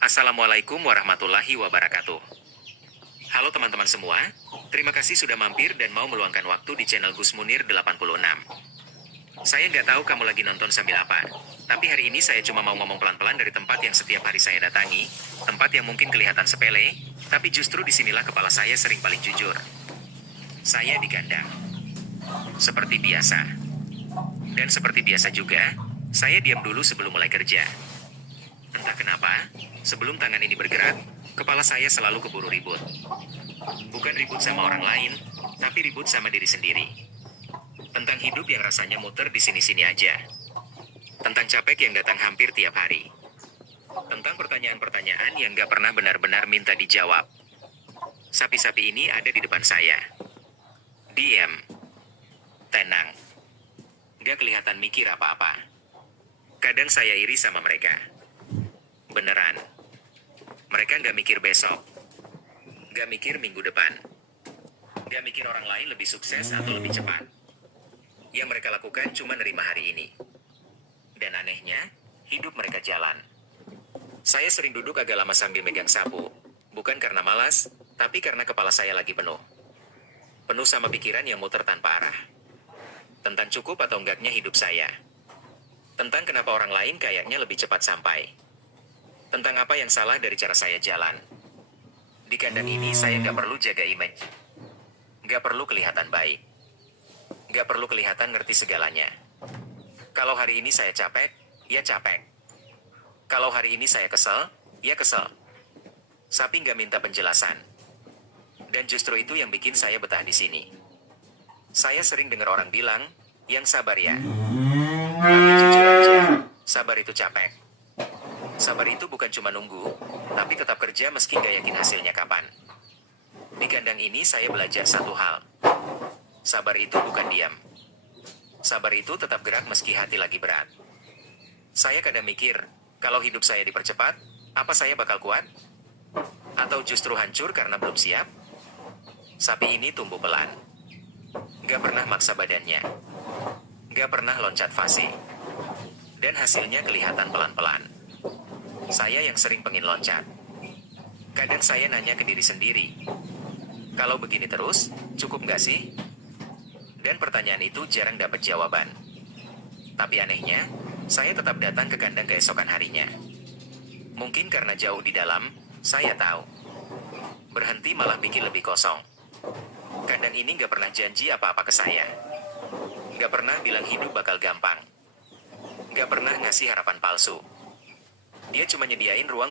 Assalamualaikum warahmatullahi wabarakatuh. Halo teman-teman semua, terima kasih sudah mampir dan mau meluangkan waktu di channel Gus Munir 86. Saya nggak tahu kamu lagi nonton sambil apa, tapi hari ini saya cuma mau ngomong pelan-pelan dari tempat yang setiap hari saya datangi, tempat yang mungkin kelihatan sepele, tapi justru disinilah kepala saya sering paling jujur. Saya di kandang. Seperti biasa. Dan seperti biasa juga, saya diam dulu sebelum mulai kerja. Entah kenapa, sebelum tangan ini bergerak, kepala saya selalu keburu ribut. Bukan ribut sama orang lain, tapi ribut sama diri sendiri. Tentang hidup yang rasanya muter di sini-sini aja. Tentang capek yang datang hampir tiap hari. Tentang pertanyaan-pertanyaan yang gak pernah benar-benar minta dijawab. Sapi-sapi ini ada di depan saya. Diam. Tenang. Gak kelihatan mikir apa-apa. Kadang saya iri sama mereka. Beneran. Mereka nggak mikir besok. Nggak mikir minggu depan. Nggak mikir orang lain lebih sukses atau lebih cepat. Yang mereka lakukan cuma nerima hari ini. Dan anehnya, hidup mereka jalan. Saya sering duduk agak lama sambil megang sapu. Bukan karena malas, tapi karena kepala saya lagi penuh. Penuh sama pikiran yang muter tanpa arah. Tentang cukup atau enggaknya hidup saya. Tentang kenapa orang lain kayaknya lebih cepat sampai. Tentang apa yang salah dari cara saya jalan. Di kandang ini saya nggak perlu jaga image. Nggak perlu kelihatan baik. Nggak perlu kelihatan ngerti segalanya. Kalau hari ini saya capek, ya capek. Kalau hari ini saya kesel, ya kesel. Sapi nggak minta penjelasan. Dan justru itu yang bikin saya betah di sini. Saya sering dengar orang bilang, yang sabar ya. Tapi jujur aja, sabar itu capek. Sabar itu bukan cuma nunggu, tapi tetap kerja meski gak yakin hasilnya kapan. Di kandang ini saya belajar satu hal. Sabar itu bukan diam. Sabar itu tetap gerak meski hati lagi berat. Saya kadang mikir, kalau hidup saya dipercepat, apa saya bakal kuat? Atau justru hancur karena belum siap? Sapi ini tumbuh pelan. Gak pernah maksa badannya. Gak pernah loncat fase. Dan hasilnya kelihatan pelan-pelan. Saya yang sering pengen loncat. Kadang saya nanya ke diri sendiri. Kalau begini terus, cukup nggak sih? Dan pertanyaan itu jarang dapat jawaban. Tapi anehnya, saya tetap datang ke kandang keesokan harinya. Mungkin karena jauh di dalam, saya tahu. Berhenti malah bikin lebih kosong. Kandang ini nggak pernah janji apa-apa ke saya. Nggak pernah bilang hidup bakal gampang. Nggak pernah ngasih harapan palsu. Dia cuma nyediain ruang